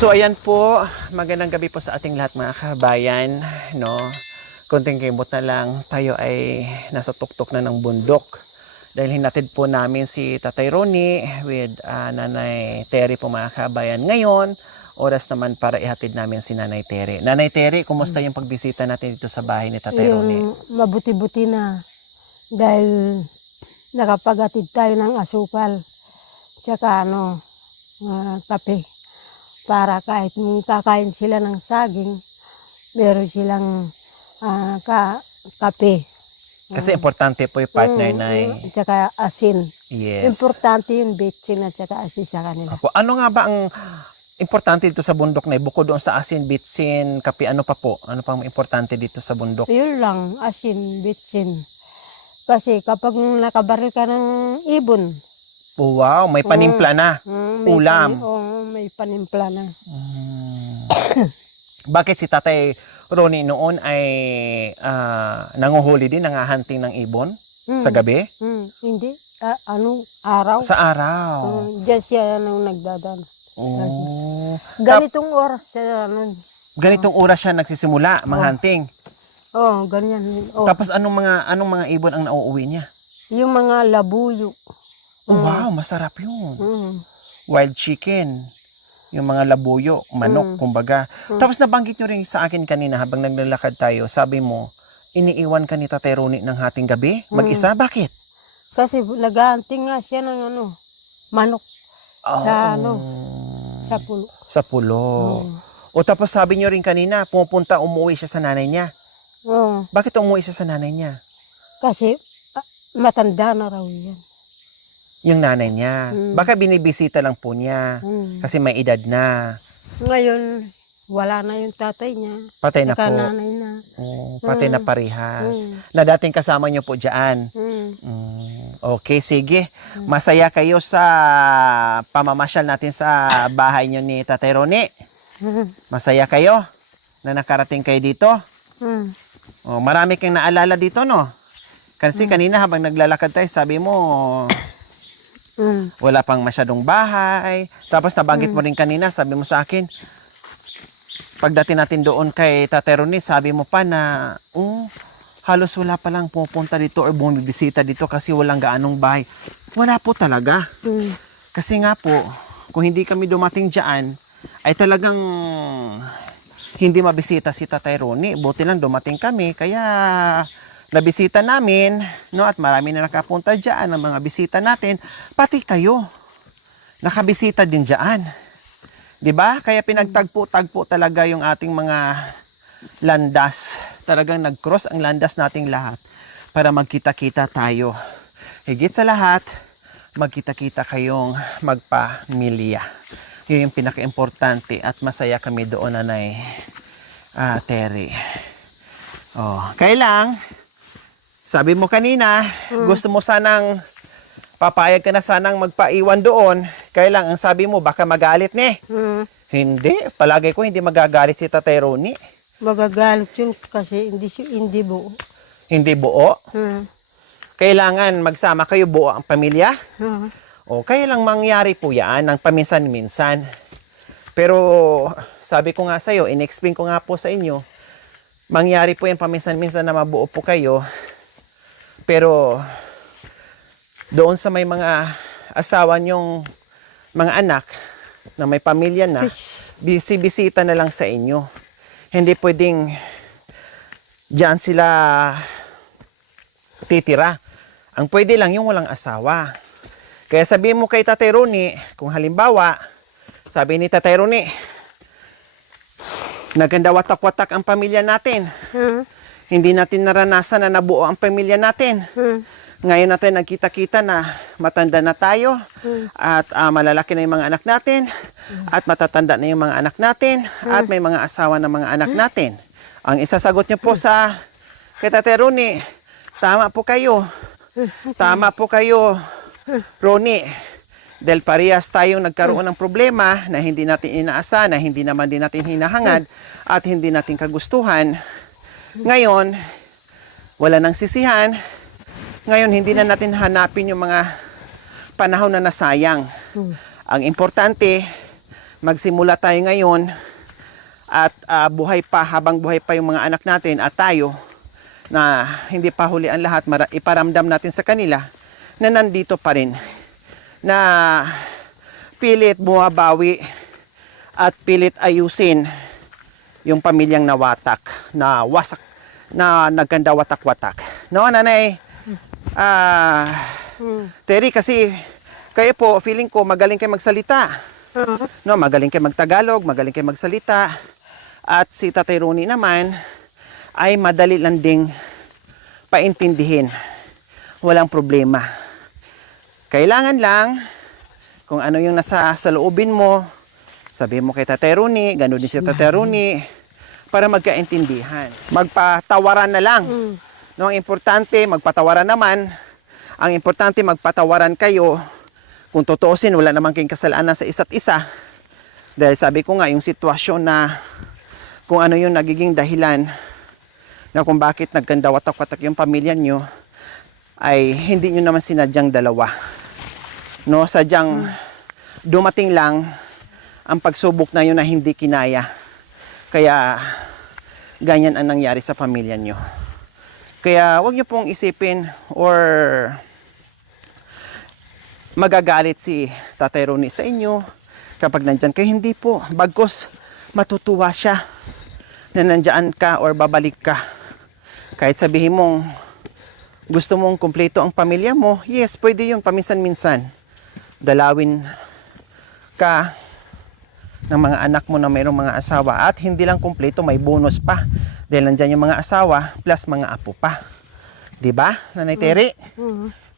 So ayan po, magandang gabi po sa ating lahat mga kabayan, no? Konting kimot na lang, tayo ay nasa tuktok na ng bundok. Dahil hinatid po namin si Tatay Ronnie with Nanay Terry po mga kabayan. Ngayon, oras naman para ihatid namin si Nanay Terry. Nanay Terry, kumusta yung pagbisita natin dito sa bahay ni Tatay Ronnie? Mabuti-buti na dahil nakapaghatid tayo ng asukal tsaka kape. Para kahit kakain sila ng saging, meron silang kape. Kasi importante po yung partner na Tsaka asin. Yes. Importante yung bitsin at tsaka asin sa kanila. Apo, ano nga ba ang importante dito sa bundok na bukod doon sa asin, bitsin, kape, ano pa po? Ano pang importante dito sa bundok? Yun lang, asin, bitsin. Kasi kapag nakabaril ka ng ibon, Oh, wow, may panimpla na. Ulam. May panimpla na. Bakit si Tatay Ronnie noon ay nanguhuli din, nangahunting ng ibon sa gabi? Hindi. Anong araw? Sa araw. Diyan siya nagdadan. Oh. Ganitong oras siya. Ganitong oras siya nagsisimula manghunting. Ganyan. Tapos anong mga ibon ang nauuwi niya? Yung mga labuyo. Oh, wow, masarap yun. Wild chicken. Yung mga labuyo, manok, kumbaga. Tapos nabanggit nyo rin sa akin kanina habang naglalakad tayo, sabi mo, iniiwan ka ni Tatay Ronnie ng hating gabi? Mag-isa? Bakit? Kasi naghahunting nga siya ng manok. Sa pulo. Sa pulo. O tapos sabi nyo rin kanina, umuwi siya sa nanay niya. Bakit umuwi siya sa nanay niya? Kasi matanda na raw yan. Yung nanay niya. Baka binibisita lang po niya. Kasi may edad na. Ngayon, wala na yung tatay niya. Patay na po. Nanay na. Patay na parehas. Na dating kasama niyo po dyan. Okay, sige. Masaya kayo sa pamamasyal natin sa bahay niyo ni Tatay Ronnie. Masaya kayo na nakarating kayo dito. Marami kang naalala dito, no? Kasi kanina habang naglalakad tayo, sabi mo, wala pang masyadong bahay. Tapos nabanggit mo rin kanina, sabi mo sa akin, pagdating natin doon kay Tatay Ronnie, sabi mo pa na, halos wala pa lang pupunta dito or bumibisita dito kasi walang gaanong bahay. Wala po talaga. Kasi nga po, kung hindi kami dumating dyan, ay talagang hindi mabisita si Tatay Ronnie. Buti lang dumating kami, kaya nabisita namin, no, at marami na nakapunta dyan ang mga bisita natin, pati kayo nakabisita din dyan, di ba? Kaya pinagtagpo-tagpo talaga yung ating mga landas, talagang nag-cross ang landas nating lahat para magkita-kita tayo. Higit sa lahat, magkita-kita kayong magpamilya. Yun yung pinaka-importante at masaya kami doon, Nanay Terry. Kailang sabi mo kanina, gusto mo sanang papayag ka na sanang magpaiwan doon. Kailang ang sabi mo, baka magalit ni. Hindi, palagay ko hindi magagalit si Tatay Ronnie. Magagalit yun kasi hindi buo. Hindi buo? Kailangan magsama kayo buo ang pamilya? O kailang mangyari po yan ng paminsan-minsan. Pero sabi ko nga sa iyo, in-explain ko nga po sa inyo, mangyari po yan paminsan-minsan na mabuo po kayo. Pero doon sa may mga asawa nyong mga anak na may pamilya na, bisita na lang sa inyo. Hindi pwedeng diyan sila titira. Ang pwede lang yung walang asawa. Kaya sabihin mo kay Tatay Ronnie, kung halimbawa, sabi ni Tatay Ronnie, naganda watak-watak ang pamilya natin. Hindi natin naranasan na nabuo ang pamilya natin. Ngayon natin nagkita-kita na matanda na tayo at malalaki na yung mga anak natin at matatanda na yung mga anak natin at may mga asawa na mga anak natin. Ang isasagot niyo po sa kay Tatay Ronnie, tama po kayo. Tama po kayo, Ronnie. Dahil parehas tayong nagkaroon ng problema na hindi natin inaasa, na hindi naman din natin hinahangad at hindi natin kagustuhan. Ngayon, wala nang sisihan. Ngayon, hindi na natin hanapin yung mga panahon na nasayang. Ang importante, magsimula tayo ngayon at buhay pa, habang buhay pa yung mga anak natin at tayo, na hindi pa huli ang lahat, iparamdam natin sa kanila na nandito pa rin, na pilit bumabawi at pilit ayusin yung pamilyang nawatak, na wasak, na nagkanda watak-watak. No, Nanay? Terry, kasi kayo po, feeling ko magaling kayo magsalita. No, magaling kayo magtagalog, magaling kayo magsalita. At si Tatay Ronnie naman ay madali lang ding paintindihin. Walang problema. Kailangan lang kung ano yung nasa loobin mo, sabihin mo kay Tatay Ronnie, gano'n din si Tatay Ronnie, para magkaintindihan. Magpatawaran na lang. No, ang importante, magpatawaran naman. Ang importante, magpatawaran kayo. Kung totoosin, wala naman kayong kasalanan sa isa't isa. Dahil sabi ko nga, yung sitwasyon na kung ano yung nagiging dahilan na kung bakit nagkanda watak-watak yung pamilya nyo, ay hindi nyo naman sinadyang dalawa. No, sadyang dumating lang ang pagsubok na yun na hindi kinaya. Kaya ganyan ang nangyari sa pamilya nyo. Kaya wag nyo pong isipin or magagalit si Tatay Ronnie sa inyo kapag nandyan kayo. Hindi po. Bagkus matutuwa siya na nandyan ka or babalik ka. Kahit sabihin mong gusto mong kumpleto ang pamilya mo, yes, pwede yun paminsan-minsan. Dalawin ka ng mga anak mo na mayroong mga asawa, at hindi lang kumpleto, may bonus pa. Dahil nandyan yung mga asawa plus mga apo pa. 'Di ba, Nanay Terry?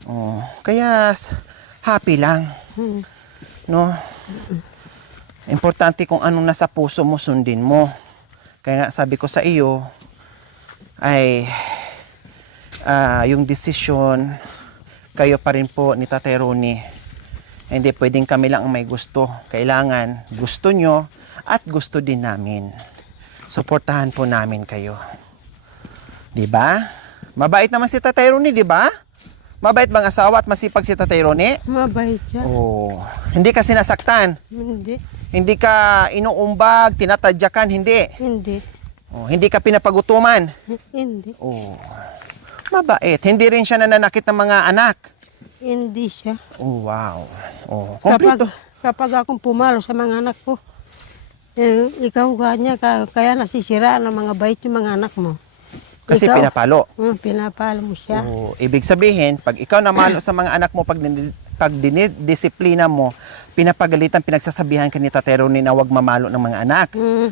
Oh, kaya happy lang. No? Importante kung anong nasa puso mo, sundin mo. Kaya nga sabi ko sa iyo ay yung desisyon, kayo pa rin po ni Tatay Ronnie. Hindi pwedeng kami lang ang may gusto. Kailangan gusto nyo at gusto din namin. Suportahan po namin kayo. 'Di ba? Mabait naman si Tatay Ronnie, 'di ba? Mabait bang asawa at masipag si Tatay Ronnie? Mabait siya. Oh, hindi ka sinasaktan. Hindi. Hindi ka inuumbag, tinatadyakan, hindi. Hindi. Oh, hindi ka pinapagutuman. Hindi. Oh. Mabait. Hindi rin siya nananakit ng mga anak. Hindi siya. Oh, wow. Oh, kompleto. Kapag akong pumalo sa mga anak ko, ikaw kanya, kaya nasisiraan ng mga bait yung mga anak mo. Kasi Ikaw, pinapalo. Pinapalo mo siya. Oh, ibig sabihin, pag ikaw namalo sa mga anak mo, pag dinidisiplina mo, pinapagalitan, pinagsasabihan ka ni Tatay Ronnie na huwag mamalo ng mga anak. Oh,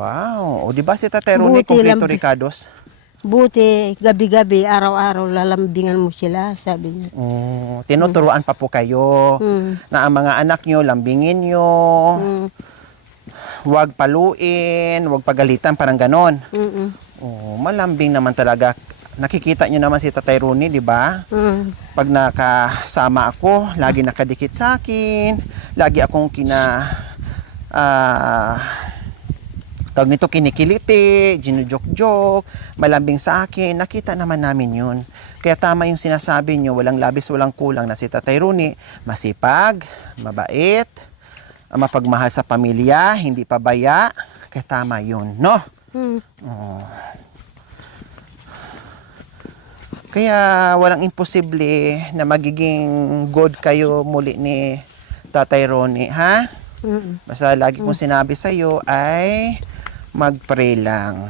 wow. O, di ba si Tatay Ronnie, Buti kompleto lang- Ricardos? Buti, gabi-gabi, araw-araw, lalambingan mo sila, sabi niya. Oh, tinuturuan pa po kayo na ang mga anak nyo, lambingin nyo, huwag paluin, huwag pagalitan, parang ganon. Oh, malambing naman talaga. Nakikita nyo naman si Tatay Ronnie, di ba? Pag nakasama ako, lagi nakadikit sa akin, lagi akong tawag nito, kinikiliti, ginujok-jok, malambing sa akin. Nakita naman namin yun. Kaya tama yung sinasabi nyo, walang labis, walang kulang na si Tatay Ronnie. Masipag, mabait, mapagmahal sa pamilya, hindi pabaya. Kaya tama yun, no? Oh. Kaya walang imposible na magiging good kayo muli ni Tatay Ronnie, ha? Basta lagi kong sinabi sa iyo ay mag-pray lang.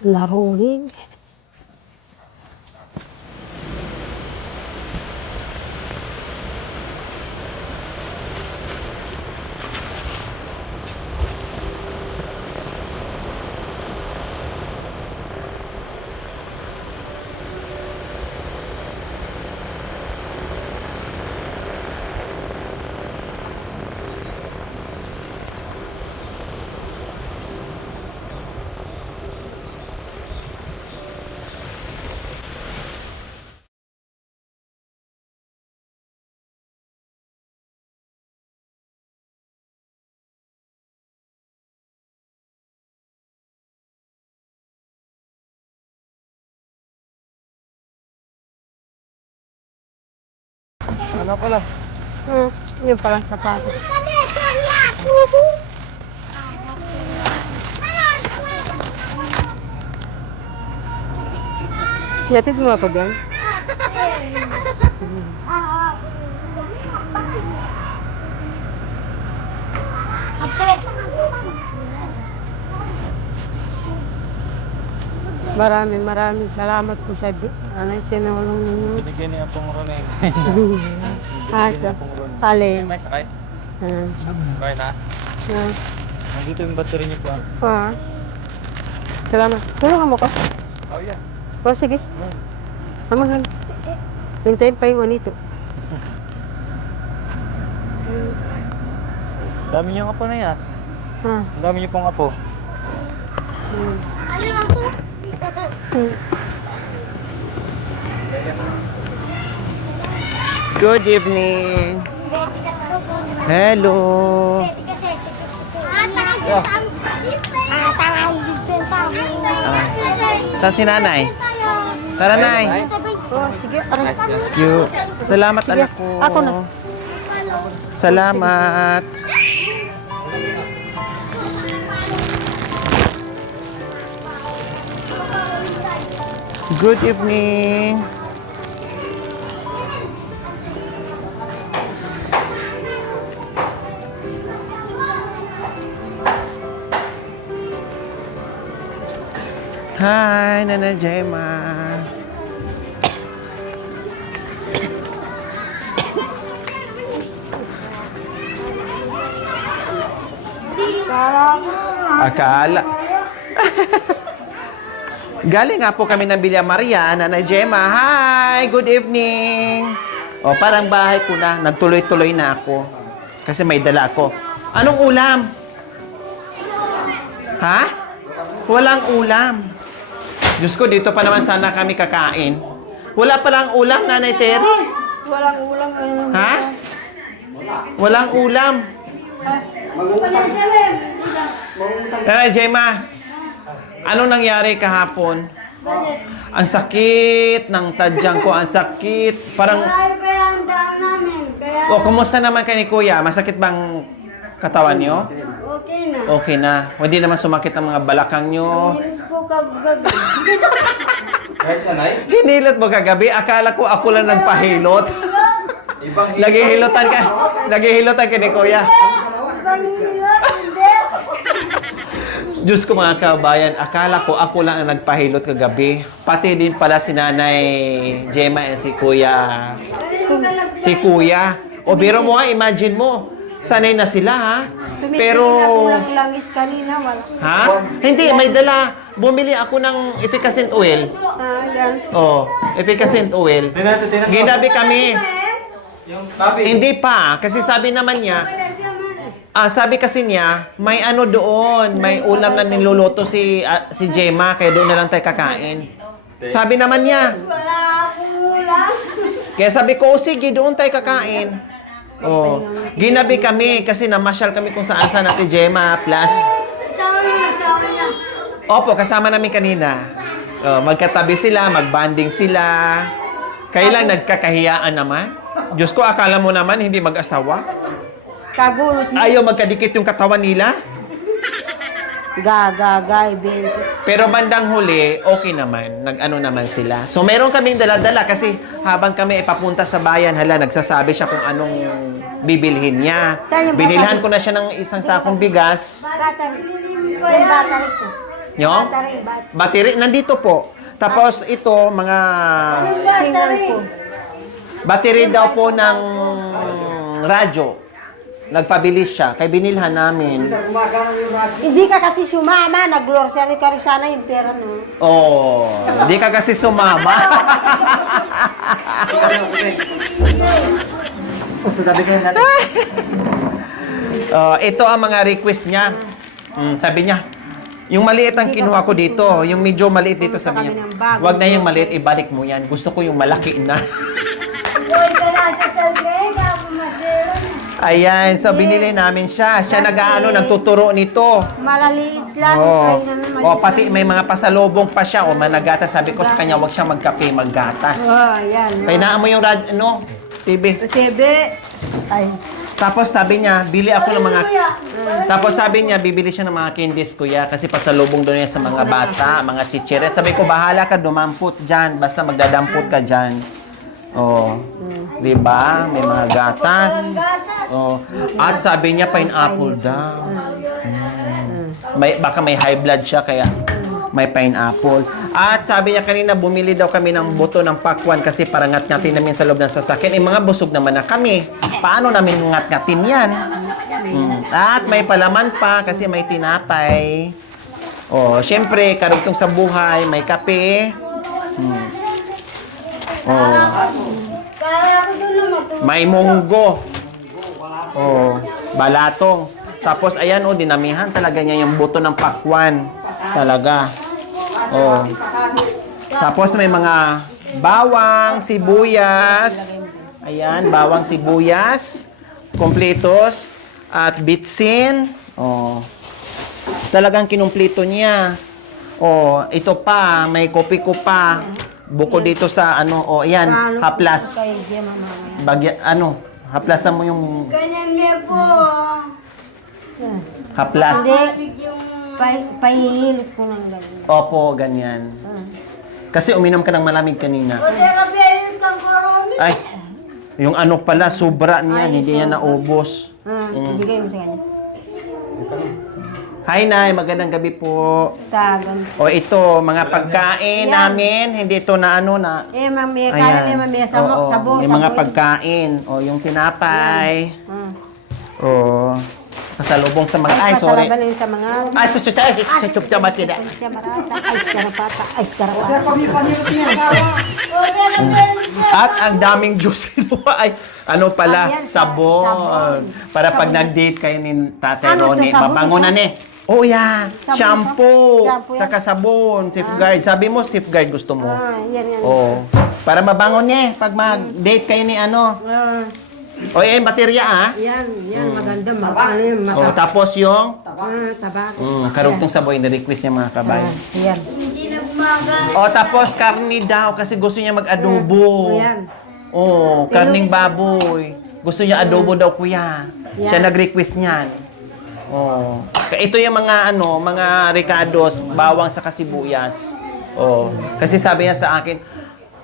Naruling. Ano pala? Yun palang sapatos. Yatid mo ako dyan. Maraming salamat po sa tinulong ninyo. Binigyan niya pong ron eh. Alin? May sakay? Sakay na? Nandito yung battery niyo po. Salamat. Tulungan mo ko. Oh yeah. Oh, sige. Ano lang. Hintayin pa yung anito. Dami niyong apo na yan. Ang dami niyo pong apo. Good evening. Hello. Saan si nanay? Tara, nay. Oh, sige. Aray. Thank you. Salamat, Sige, anak ko. ako na. Salamat. Good evening. Hi, Nana Gemma. Akala. Galing nga po kami ng Villa Maria, Nana Gemma. Hi, good evening. O, parang bahay ko na. Nagtuloy-tuloy na ako. Kasi may dala ako. Anong ulam? Ha? Walang ulam. Diyos ko, dito pa naman sana kami kakain. Wala palang ulam, Nanay Terry. Walang ulam. Ha? Walang ulam. Nanay Gemma, ano nangyari kahapon? Ang sakit ng tadyang ko, ang sakit. Parang, o, kumusta naman kay ni Kuya? Masakit bang katawan nyo? Okay na. Okay na. Hindi naman sumakit ang mga balakang nyo. Hirit po kagabi. Kahit sanay? Hinilat mo kagabi. Akala ko ako lang nagpahilot. Naghihilotan ka ni Kuya. Diyos ko mga kabayan, akala ko ako lang ang nagpahilot kagabi. Pati din pala si Nanay Gemma and si Kuya. Si Kuya. O biro mo nga, imagine mo. Sanay na sila ha. Pero... Kulang langis kanina. Ha? Hindi, may dala. Bumili ako ng efficacent oil. Yan. Oh, efficacent oil. Ginabi kami. Yung tabi. Hindi pa, kasi sabi naman niya, sabi kasi niya, may ano doon, may ulam na niluluto si Gemma, kaya doon na lang tayo kakain. Sabi naman niya. Kaya sabi ko, sige, doon tayo kakain. Oh, ginabi kami kasi namasyal kami kung saan natin Gemma plus. Opo, kasama namin kanina. Oh, magkatabi sila, magbanding sila. Kailan nagkakahiyaan naman? Diyos ko, akala mo naman hindi mag-asawa? Kagulot niya. Ayaw magkadikit yung katawan nila? Gagagay, bento. Pero bandang huli, okay naman. Nag-ano naman sila. So, meron kaming dala-dala kasi habang kami ipapunta sa bayan, nagsasabi siya kung anong bibilhin niya. Binilhan ko na siya ng isang sakong bigas. Bata. Yung bata ito. Yung? Battery, nandito po. Tapos ito, mga battery daw po ng radyo. Nagpabilis siya. Kaya binilhan namin. Hindi ka kasi sumama, nag-glossary ka rin sana yung pera, no? Oh, hindi ka kasi sumama. Ito ang mga request niya. Sabi niya, yung maliit ang kinuha ko dito, yung medyo maliit dito, sabi niya, wag na yung maliit, ibalik mo yan. Gusto ko yung malaki na. Ayan, so binili namin siya. Siya nagtuturo nito. Malaliit lang. Oh. Ay, O pati may mga pasalubong pa siya o managatas. Sabi ko sa kanya, wag siya magkape, maggatas. Oh, ayan. Painaan mo yung TV. TV. Ay. Tapos sabi niya, bili ako ng mga... Tapos sabi niya, bibili siya ng mga candies, kuya, kasi pasalubong doon niya sa mga bata, mga chichire. Sabi ko, bahala ka, dumampot dyan. Basta magdadampot ka dyan. Oh, di ba? May mga gatas. Oh. At sabi niya, pineapple daw. Baka may high blood siya, kaya may pineapple. At sabi niya kanina, bumili daw kami ng buto ng pakwan kasi para ngat-ngatin namin sa loob ng sasakyan. Mga busog naman na kami. Paano namin ngat-ngatin yan? At may palaman pa kasi may tinapay. Oh, syempre, karugtong sa buhay, may kape. Oh. May munggo. Oh, balatong. Tapos ayan oh, dinamihan talaga niya yung buto ng pakwan. Talaga. Oh. Tapos may mga bawang, sibuyas. Ayan, bawang, sibuyas, kompletos at bitsin. Oh. Talagang kinumpleto niya. Oh, ito pa, may kopi ko pa. Buko dito sa oh, ayan, haplas. Haplasan mo yung Ganyan niya po. haplas. Pahihilit ko ng ganyan. Opo, ganyan. Kasi uminom ka ng malamig kanina. O teka, pero kang koromi. Ay, yung pala, sobra niya, hindi niya naubos. Bigay mo sa kanya. Hi, Nay. Magandang gabi po. Tagan. O ito, mga pagkain namin. Hindi ito na Mamaya kaya mamaya sabon. Yung mga pagkain. O, yung tinapay. O, pasalubong sa mga... Ay, sorry. Pasalubong sa mga... Ay, matida. Ay, karapata. Ay, karapata. O teka, At ang daming juice ay pala, Ayan, sabon. sabon. Para pag nag-date kayo ni Tatay Ano to, Ronnie, sabon mabango ito? na ni. Oh, yan. Sabon Shampoo. ito? Shampoo yan? Saka sabon. Safeguard. Sabi mo, safeguard gusto mo. Yan. Oh. Para mabango niya pag mag-date kayo ni O, yung baterya, Yan, maganda. Ano yung O, tapos yung tabako. karugtong saboy na request niya mga kabayan. Yan. hindi na gumagamit. O, tapos karni daw kasi gusto niya mag-adobo. Yan. Oh, karning baboy. Gusto niya adobo daw, kuya. Siya nag-request niyan. Oh. Ito yung mga mga ricados, bawang sa sibuyas. Oh. Kasi sabi niya sa akin,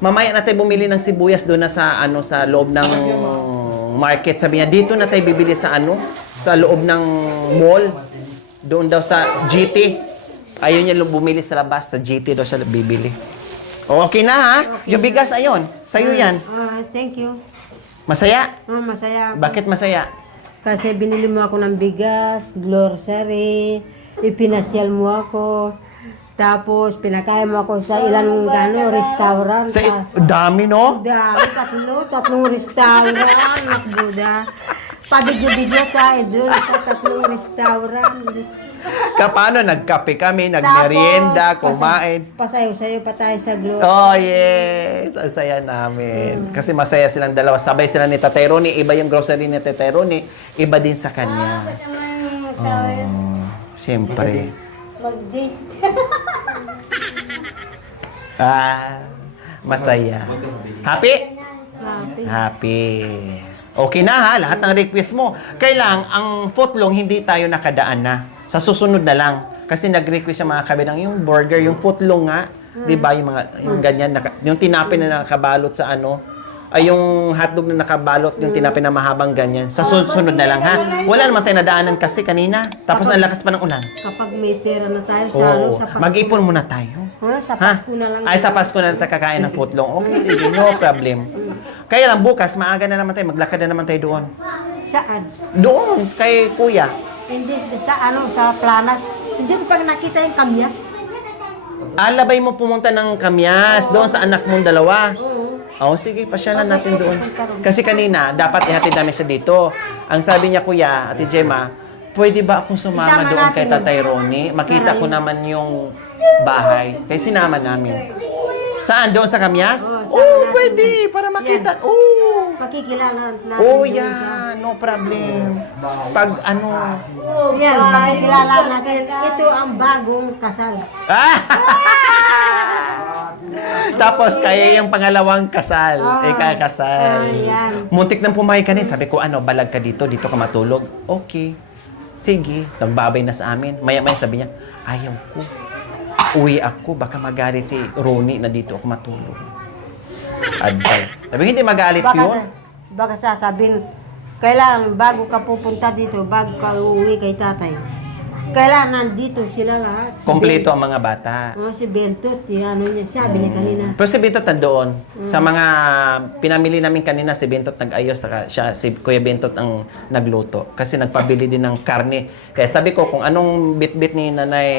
mamaya na tayo bumili ng sibuyas doon na sa sa loob ng market. Sabi niya, dito na tayo bibili sa sa loob ng mall. Doon daw sa GT. Ayaw niya bumili sa labas, sa GT daw siya bibili. Okay na ha? Yung bigas ayon. Sa'yo yan. Thank you. Masaya? Masaya ako. Bakit masaya? Kasi binili mo ako ng bigas, glossary, ipinasyal mo ako, tapos pinakain mo ako sa ilang restaurant. Dami, no? Dami, tatlong restaurant, nakbuda. Pabidyo-bidyo tayo doon sa tatlong restaurant. Paano? Nagkape kami, nagmerienda, kumain. Pasayo-sayo pa tayo sa glossary. Oh, yes! Ang saya namin. Kasi masaya silang dalawa. Sabay sila ni Tatay Ronnie. Iba yung grocery ni Tatay Ronnie. Iba din sa kanya. Siyempre. Mag-date. Masaya. Happy? Happy. Okay na ha, lahat ng request mo. Kailang, ang footlong hindi tayo nakadaan na. Sa susunod na lang. Kasi nag-request sa mga kabilang, yung burger, yung footlong nga. Di ba? Yung ganyan, yung tinapin na nakabalot sa Ay, yung hotdog na nakabalot, yung tinapay na mahabang ganyan. Sa sunod na lang, ha? Wala naman tayo nadaanan kasi kanina. Tapos ang lakas pa ng ulan. Kapag may pera na tayo sa Oo. sa Pasko. Mag-ipon muna tayo. Sa Ha? Pasko na lang. Ay, sa Pasko na lang tayo kakain ng footlong. Okay, sige, no problem. Kaya lang bukas, maaga na naman tayo. Maglakad na naman tayo doon. Saan? Doon, kay kuya. Hindi, sa Planas. Hindi ko pa nakita yung kamya. Alabay mo pumunta ng Kamyas, doon sa anak mong dalawa. Oo, sige, pasyalan natin doon. Kasi kanina, dapat ihatid namin siya dito. Ang sabi niya, kuya, Ate Gemma, pwede ba akong sumama Isama doon kay natin. Tatay Ronnie? Makita ko naman yung bahay. Kaya sinama namin. Saan? Doon sa Kamyas? Oo, Oo, sama natin. pwede. Para makita. Oo. Makikilala natin. Oh, doon yeah. No problem. Pag ano... Yan, makikilala natin. Ito ang bagong kasal. Ah! Tapos, kaya yung pangalawang kasal. Ikakasal. yan. Muntik nang pumayag ka rin. Sabi ko, balag ka dito ka matulog. Okay. Sige. Nagbabay na sa amin. Maya-maya sabi niya, ayaw ko. Uwi ako. Baka magalit si Ronnie na dito ako matulog. Adbay. Sabi, hindi magalit yun. Baka sasabihin, kailangan bago ka pupunta dito, bago ka uuwi kay tatay, kailangan nandito sila lahat. Kompleto ang mga bata. Si Bentot, ano niya, sabi niya kanina. Pero si Bentot nandoon. Sa mga pinamili namin kanina, si Bentot nag-ayos. Siya, si Kuya Bentot ang nagluto. Kasi nagpabili din ng karne. Kaya sabi ko, kung anong bit-bit ni Nanay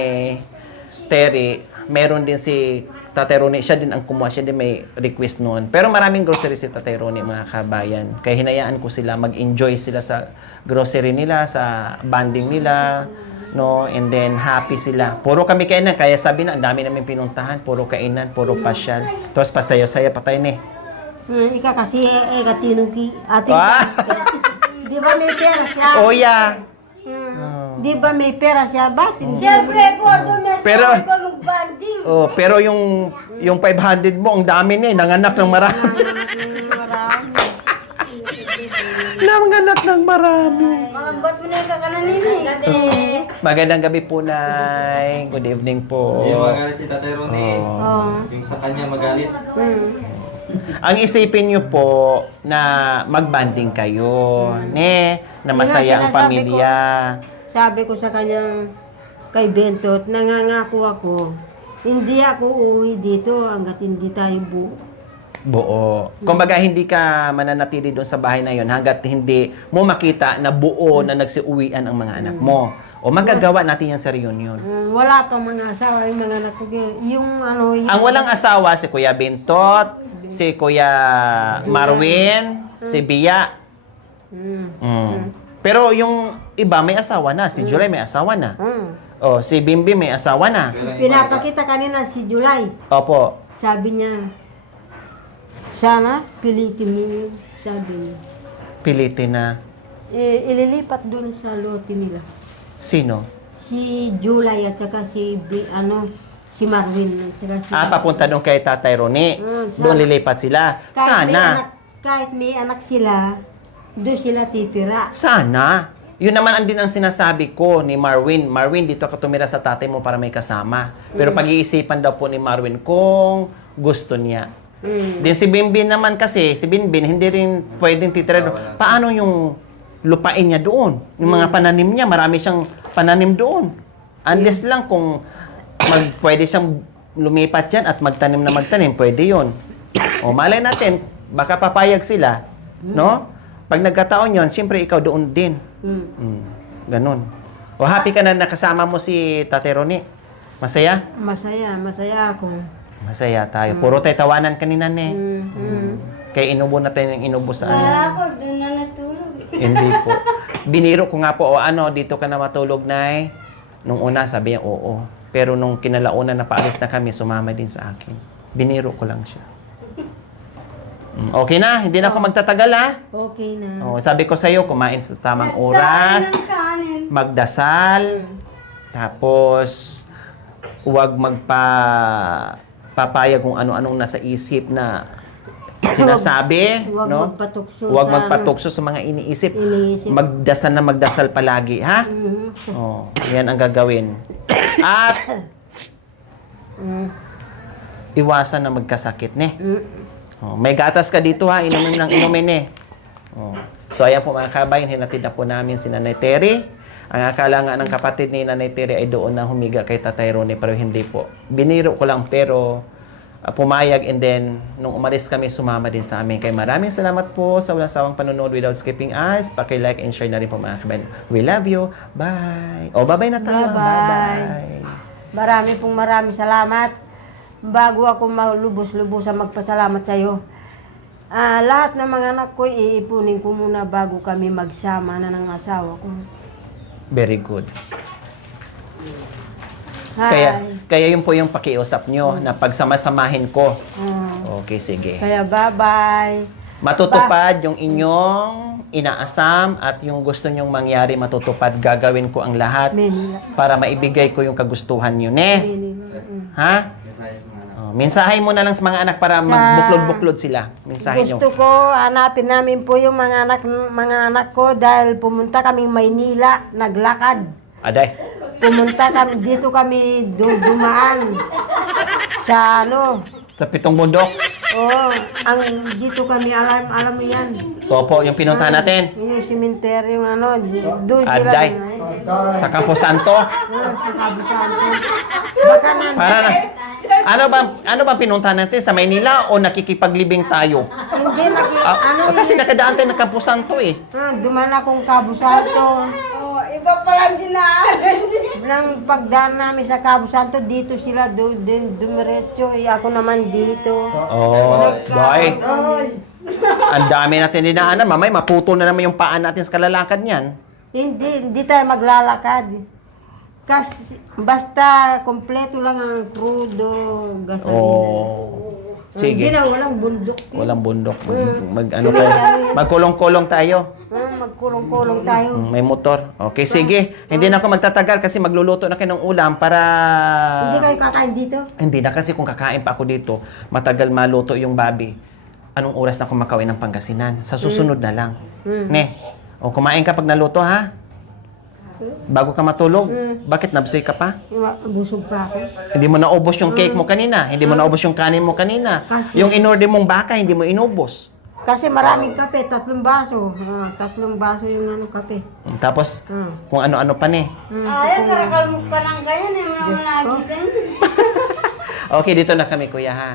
Terry, meron din si Tatay Ronnie. Siya din ang kumuha. Siya din may request noon. Pero maraming grocery si Tatay Ronnie, mga kabayan. Kaya hinayaan ko sila, mag-enjoy sila sa grocery nila, sa banding nila. No, and then happy sila. Puro kami kainan, kaya sabi na, ang dami namin pinuntahan, puro kainan, puro pasyal. Tapos pasayo-sayo pa tayo ni. Ika kasi, katinuki, ate. Ah! Di ba may pera siya? Oh yeah. Di ba may pera siya? Bakit? Siyempre ko, dumesa Pero- ko mag-banding. Oh, pero yung 500 mo, ang dami ni, nanganak ng marami. Nanganak ng marami. Makambat mo na yung kakananini. Magandang gabi po, Nay. Good evening po. Hindi magalit si Tatay Ronnie. Oh. Yung sa kanya magalit. Ang isipin nyo po na magbanding kayo, na masaya ang pamilya. Sabi ko sa kanyang kay Bentot, nangangako ako, hindi ako uuwi dito hanggat hindi tayo Buo. Kumbaga, hindi ka mananatili doon sa bahay na yon hanggat hindi mo makita na buo na nagsiuwian ang mga anak mo. O magagawa natin yan sa reunion. Wala pang mga asawa, yung mga anak ko. Yung ano, yung... Ang walang asawa, si Kuya Bentot, si Kuya Marwin, si Bia. Pero yung iba may asawa na. Si July may asawa na. O, si Bimbi may asawa na. Pinapakita kanina si July. Opo. Sabi niya, sana pilitin mo yun. Sabi niya. Pilitin na. Ililipat doon sa lote nila. Sino? Si July at saka si Marvin. At saka si Papunta doon kay Tatay Ronnie. Doon lilipat sila. Sana. Kahit may anak sila, doon sila titira. Sana. Yun naman ang din ang sinasabi ko ni Marwin. Marwin, dito ka tumira sa tatay mo para may kasama. Pero pag-iisipan daw po ni Marwin kung gusto niya. Din si Binbin naman kasi, si Binbin hindi rin pwedeng titira doon. Paano yung lupain niya doon? Yung mga pananim niya, marami siyang pananim doon. Unless lang kung pwede siyang lumipat yan at magtanim na magtanim, pwede yun. O malay natin, baka papayag sila, no? Pag nagkataon yon, siyempre ikaw doon din. Ganon. O happy ka na nakasama mo si Tatay Ronnie? Masaya? Masaya ako. Masaya tayo. Puro tayo tawanan kanina, ne. Kaya inubo na tayo ng inubo sa ano. Wala ako, doon na natulog. Hindi po. Biniro ko nga po, dito ka na matulog, Nay. Nung una, sabi niya, oo. Pero nung kinalaunan na paalis na kami, sumama din sa akin. Biniro ko lang siya. Okay na, hindi na ako magtatagal, ha? Okay na. Sabi ko sa'yo, kumain sa tamang oras, Saan ng kanin? magdasal, tapos huwag papayag kung ano-anong nasa isip na sinasabi, Huwag no? magpatukso. Huwag sa magpatukso sa mga iniisip. Iniisip. Magdasal palagi, ha? Yan ang gagawin. At iwasan na magkasakit, ne? Oh, may gatas ka dito ha, inumin ng inumin eh. Oh. So ayan po mga kabayan, hinatid na po namin si Nanay Terry. Ang akala nga ng kapatid ni Nanay Terry ay doon na humiga kay Tatay Ronnie, pero hindi po. Biniro ko lang pero pumayag, and then nung umalis kami, sumama din sa amin. Kaya maraming salamat po sa walang sawang panonood without skipping us. Paki-like and share na rin po mga kabayan. We love you. Bye. O, bye-bye na tayo. Bye-bye. Maraming salamat. Bago ako malubos-lubos sa magpasalamat sa iyo, lahat ng mga anak ko, iipunin ko muna bago kami magsama na ng asawa ko. Very good. Hi. Kaya yun po yung pakiusap nyo na pagsamasamahin ko. Okay, sige. Kaya bye-bye. Matutupad yung inyong inaasam at yung gusto nyong mangyari matutupad. Gagawin ko ang lahat Manila. para maibigay ko yung kagustuhan nyo. Ha? Mensahe mo na lang sa mga anak para magbuklod-buklod sila. Mensahe nyo. Gusto ko, hanapin namin po yung mga anak ko dahil pumunta kaming Maynila, naglakad. Aday. Pumunta kami, dito kami dumaan sa Sa pitong bundok. Oo, dito kami, alam mo yan. Opo, yung pinuntahan natin. Yung cemetery, doon sila. Aday. Sa Campo Santo. Sa Cabo Santo. Baka Para na. Ano ba pinuntahan natin? Sa Maynila o nakikipaglibing tayo? Hindi, Kasi nakadaan tayo ng Campo Santo eh. duman akong Cabo Santo. Oh, iba palang dinaanan. Nang pagdaan namin sa Cabo Santo, dito sila dumiretso. Ako naman dito. Oh, boy. Ang dami natin dinaanan. Mamay, maputol na naman yung paan natin sa kalalakad niyan. Hindi tayo maglalakad. Kasi basta kompleto lang ang crudo, gasolina. Oh. Sige. Hindi na, walang bundok. Walang bundok. Magkulong-kulong tayo. Magkulong-kulong tayo. May motor. Okay, sige. Hindi na ako magtatagal kasi magluluto na kayo ng ulam para... Hindi kayo kakain dito? Hindi na kasi kung kakain pa ako dito, matagal maluto yung babi. Anong oras na ako makawin ng Pangasinan? Sa susunod na lang. Ne? O, kumain ka pag naluto, ha? Bago ka matulog. Bakit nabsoy ka pa? Busog pa ako. Hindi mo naubos yung cake mo kanina. Hindi mo naubos yung kanin mo kanina. Yung inorder mong baka, hindi mo inubos. Kasi maraming kape, 3 baso. 3 baso yung kape. Tapos, kung ano-ano pa ne. Ay, karakal mo pa ng ganyan eh. Mga nagising. Okay, dito na kami, kuya, ha?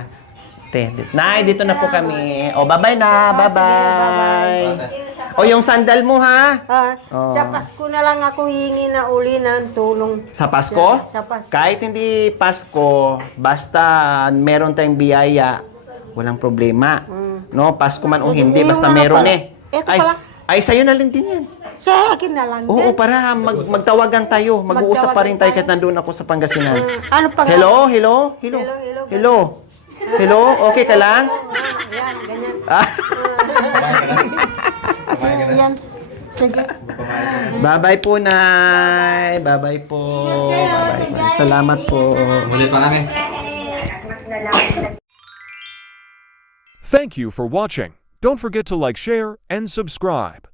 Nay, dito na po kami. O, bye-bye na. Bye-bye. O, yung sandal mo, ha? Sa Pasko na lang ako hingi na uli ng tulong. Sa Pasko? Sa Pasko. Kahit hindi Pasko, basta meron tayong biyaya, walang problema. No, Pasko man o hindi, basta meron eh. Ito pala. Ay, sa'yo na lang din yan. Sa akin na lang. Oo, para magtawagan tayo. Mag-uusap pa rin tayo kahit nandun ako sa Pangasinan. Ano pa? Hello? Okay ka lang? Yan, ganyan. Ah. Yan. Sige. Bye-bye po, Nay. Bye-bye po. Bye-bye. Salamat po. Muli pa kami. Thank you for watching. Don't forget to like, share, and subscribe.